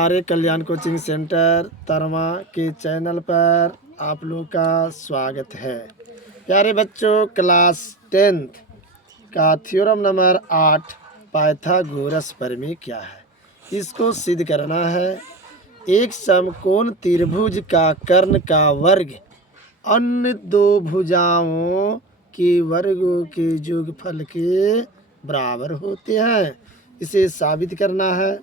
हमारे कल्याण coaching centre Tarma के channel पर आप लोग का स्वागत है। प्यारे बच्चों, क्लास 10th का थ्योरम नंबर 8 पाइथागोरस प्रमेय क्या है, इसको सिद्ध करना है। एक समकोण त्रिभुज का कर्ण का वर्ग अन्य दो भुजाओं के वर्गों के योगफल के बराबर होते हैं, इसे साबित करना है।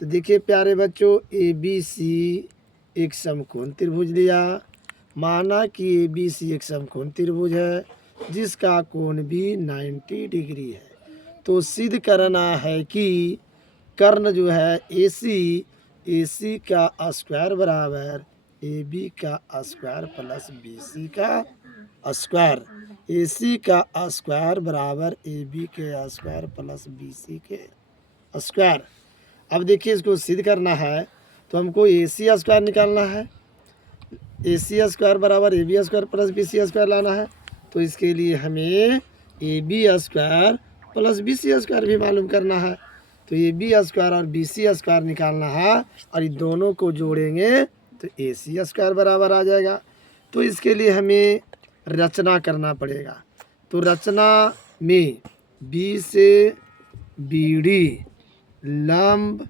तो देखिए प्यारे बच्चों, ए बी सी एक समकोण त्रिभुज लिया। माना कि ए बी सी एक समकोण त्रिभुज है जिसका कोण भी 90 डिग्री है। तो सिद्ध करना है कि कर्ण जो है ए सी का स्क्वायर बराबर ए बी का स्क्वायर प्लस बी सी का स्क्वायर। ए सी का स्क्वायर बराबर ए बी के स्क्वायर प्लस बी सी के स्क्वायर। अब देखिए इसको सिद्ध करना है तो हमको ए सी स्क्वायर निकालना है। ए सी स्क्वायर बराबर A B square plus B C square लाना है। तो इसके लिए हमें A B square plus B C square भी मालूम करना है। तो ए बी स्क्वायर और बी सी स्क्वायर निकालना है और ये दोनों को जोड़ेंगे तो ए सी स्क्वायर बराबर आ जाएगा। तो इसके लिए हमें रचना करना पड़ेगा। तो रचना में बी से बी डी लंब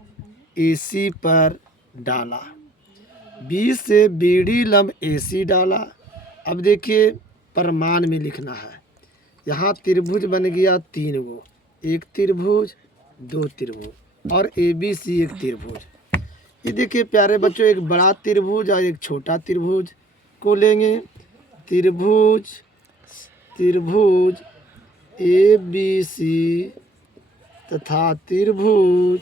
AC पर डाला, बी से BD लंब AC डाला। अब देखिए प्रमाण में लिखना है। यहाँ त्रिभुज बन गया 3 गो, एक त्रिभुज 2 त्रिभुज और ABC एक त्रिभुज। ये देखिए प्यारे बच्चों, एक बड़ा त्रिभुज और एक छोटा त्रिभुज को लेंगे। त्रिभुज ABC तथा त्रिभुज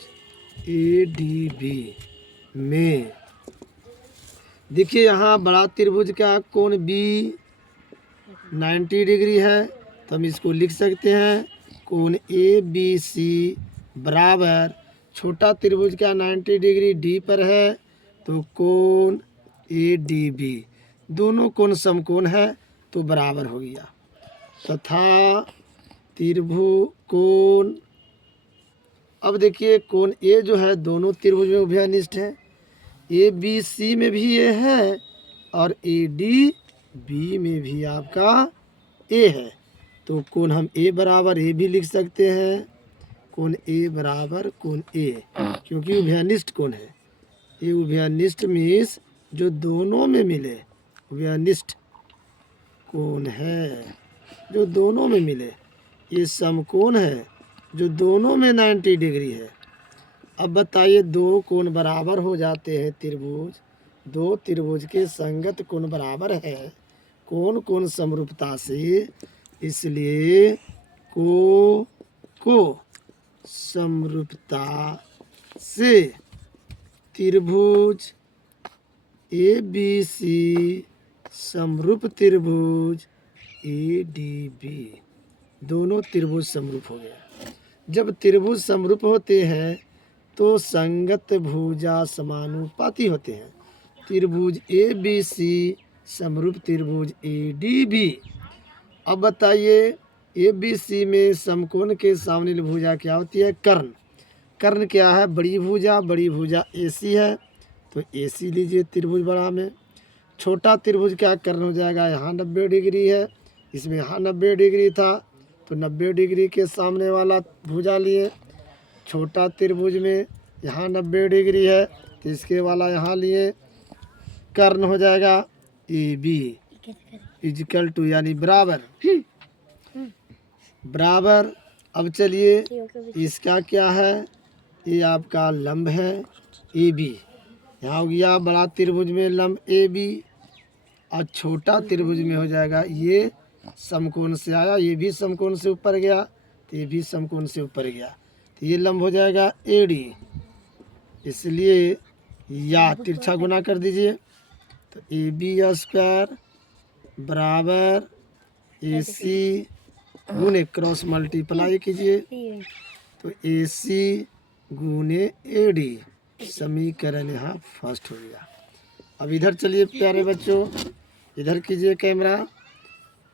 ADB में देखिए यहाँ बड़ा त्रिभुज का कोण B 90 डिग्री है, तो हम इसको लिख सकते हैं कोण ABC बराबर छोटा त्रिभुज का 90 डिग्री D पर है तो कोण ADB। दोनों कोण समकोण है तो बराबर हो गया। तथा त्रिभुज कोण, अब देखिए कोण ए जो है दोनों त्रिभुज में उभयनिष्ठ है। ए बी सी में भी ए है और ए डी बी में भी आपका ए है। तो कोण हम ए बराबर ए भी लिख सकते हैं। कोण ए बराबर कोण ए, क्योंकि उभयनिष्ठ कोण है। ये उभयनिष्ठ मीन्स जो दोनों में मिले, उभयनिष्ठ कोण है जो दोनों में मिले। ये समकोण है जो दोनों में 90 डिग्री है। अब बताइए दो कोण बराबर हो जाते हैं त्रिभुज, दो त्रिभुज के संगत कोण बराबर है कौन कौन समरूपता से, इसलिए को समरूपता से त्रिभुज ए बी सी समरूप त्रिभुज ए डी बी, दोनों त्रिभुज समरूप हो गया। जब त्रिभुज समरूप होते हैं तो संगत भुजा समानुपाती होते हैं। त्रिभुज ए बी सी समरूप त्रिभुज ए डी बी। अब बताइए ए बी सी में समकोण के सामने भुजा क्या होती है? कर्ण। कर्ण क्या है? बड़ी भुजा ए सी है तो ए सी लीजिए त्रिभुज बड़ा में। छोटा त्रिभुज क्या कर्ण हो जाएगा? यहाँ 90 डिग्री है, इसमें यहाँ 90 डिग्री था तो 90 डिग्री के सामने वाला भुजा लिए। छोटा त्रिभुज में यहाँ 90 डिग्री है तो इसके वाला यहाँ लिए। कर्ण हो जाएगा ए बी इजिकल टू यानी बराबर। अब चलिए इसका क्या है? ये आपका लंब है ए बी। यहाँ हो गया बड़ा त्रिभुज में लंब ए बी और छोटा त्रिभुज में हो जाएगा ये समकोण से आया, ये भी समकोण से ऊपर गया तो ये भी समकोण से ऊपर गया तो ये लंब हो जाएगा ए डी। इसलिए या तिरछा गुना कर दीजिए तो ए बी स्क्वायर बराबर ए सी गुने क्रॉस मल्टीप्लाई कीजिए तो ए सी गुने ए डी। समीकरण यहाँ फर्स्ट हो गया। अब इधर चलिए प्यारे बच्चों, इधर कीजिए कैमरा।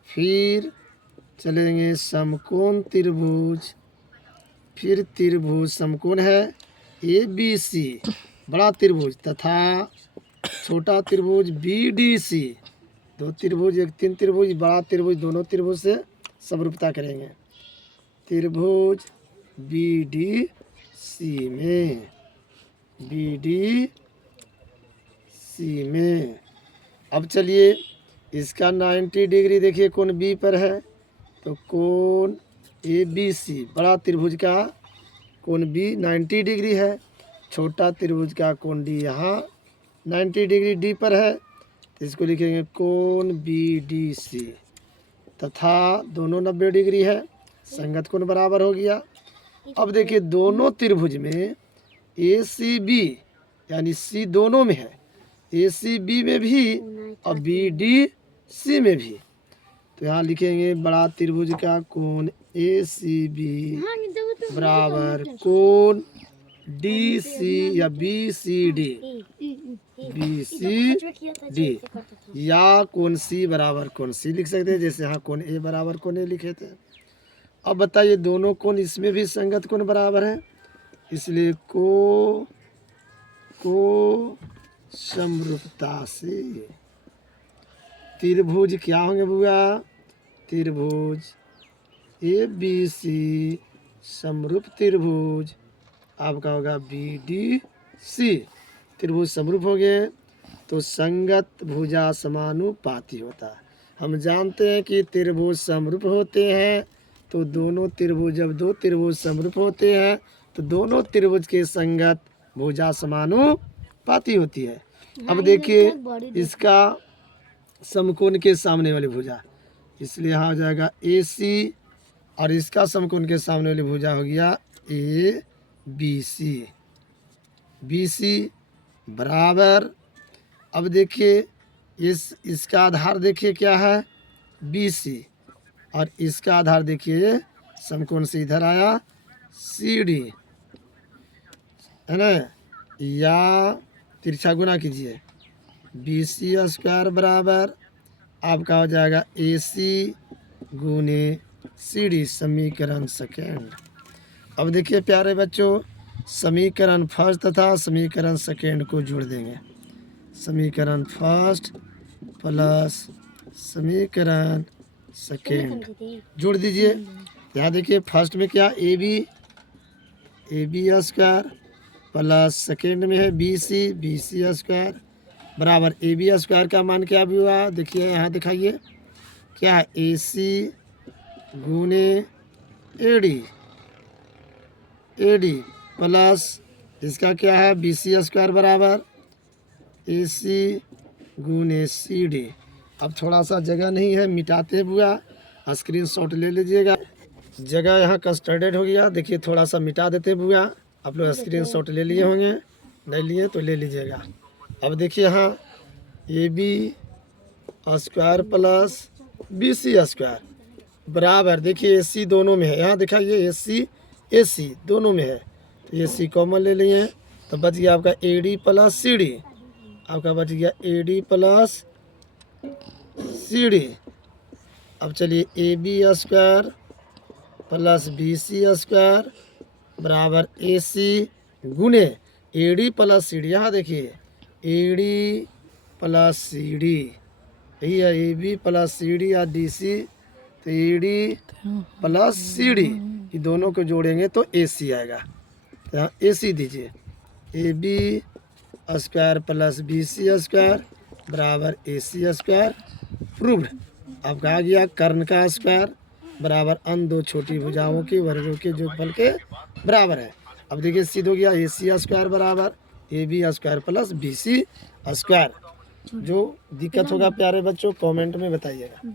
फिर चलेंगे समकोण त्रिभुज, फिर त्रिभुज समकोण है ए बी सी बड़ा त्रिभुज तथा छोटा त्रिभुज BDC, दो त्रिभुज एक तीन त्रिभुज बड़ा त्रिभुज दोनों त्रिभुज से समरूपता करेंगे। त्रिभुज BDC में अब चलिए इसका 90 डिग्री देखिए कोण B पर है, तो कोण ABC बड़ा त्रिभुज का कोण B 90 डिग्री है, छोटा त्रिभुज का कोण D यहाँ 90 डिग्री D पर है, तो इसको लिखेंगे कोण BDC तथा दोनों 90 डिग्री है, संगत कोण बराबर हो गया। अब देखिए दोनों त्रिभुज में ACB यानी C दोनों में है, ACB में भी और BDC में भी, तो यहाँ लिखेंगे बड़ा त्रिभुज का कोण ACB बराबर कोण DC या BCD या कोण C बराबर कोण C लिख सकते हैं, जैसे यहाँ कोण A बराबर कोण A लिखे थे। अब बताइए दोनों कोण इसमें भी संगत कोण बराबर है, इसलिए को समरूपता से त्रिभुज क्या होंगे बुआ, त्रिभुज ABC समरूप त्रिभुज आपका होगा BDC। त्रिभुज समरूप हो गए तो संगत भुजा समानुपाती होता है। हम जानते हैं कि त्रिभुज समरूप होते हैं, तो दोनों त्रिभुज जब दो त्रिभुज समरूप होते हैं तो दोनों त्रिभुज के संगत भुजा समानुपाती होती है। अब देखिए इसका समकोण के सामने वाली भुजा, इसलिए यहाँ हो जाएगा AC और इसका समकोण के सामने वाली भुजा हो गया ABC BC बराबर। अब देखिए इसका आधार देखिए क्या है BC और इसका आधार देखिए समकोण से इधर आया CD है ना, या तिरछा गुना कीजिए BC स्क्वायर बराबर आपका हो जाएगा AC गुने CD समीकरण सेकेंड। अब देखिए प्यारे बच्चों समीकरण फर्स्ट तथा समीकरण सेकेंड को जोड़ देंगे, समीकरण फर्स्ट प्लस समीकरण सेकेंड जोड़ दीजिए। यहाँ देखिए फर्स्ट में क्या AB स्क्वायर प्लस सेकेंड में है BC स्क्वायर बराबर AB स्क्वायर का मान क्या भी हुआ, देखिए यहाँ दिखाइए क्या है AC गुने AD प्लस इसका क्या है BC स्क्वायर बराबर AC गुने CD। अब थोड़ा सा जगह नहीं है मिटाते हैं बुआ, स्क्रीनशॉट ले लीजिएगा, जगह यहाँ कस्टर्डेड हो गया, देखिए थोड़ा सा मिटा देते बुआ। आप लोग स्क्रीनशॉट ले लिए होंगे, नहीं लिए तो ले लीजिएगा। अब देखिए यहाँ AB square plus BC square बराबर देखिए AC दोनों में है, यहाँ दिखाइए AC दोनों में है, तो AC कॉमन ले लिए तो बच गया आपका AD प्लस CD, आपका बच गया AD प्लस CD। अब चलिए AB square plus BC square बराबर AC गुने AD प्लस CD, यहाँ देखिए AD प्लस CD यही है AB प्लस CD या DC, तो AD प्लस CD ये दोनों को जोड़ेंगे तो AC आएगा, तो यहाँ AC दीजिए AB square plus BC square बराबर AC स्क्वायर प्रूव्ड। आपका आ गया कर्ण का स्क्वायर बराबर अन्य दो छोटी भुजाओं के वर्गों के जोगफल के बराबर है। अब देखिए सिद्ध हो गया AC स्क्वायर बराबर AB square plus BC square. जो दिक्कत होगा प्यारे बच्चों कमेंट में बताइएगा।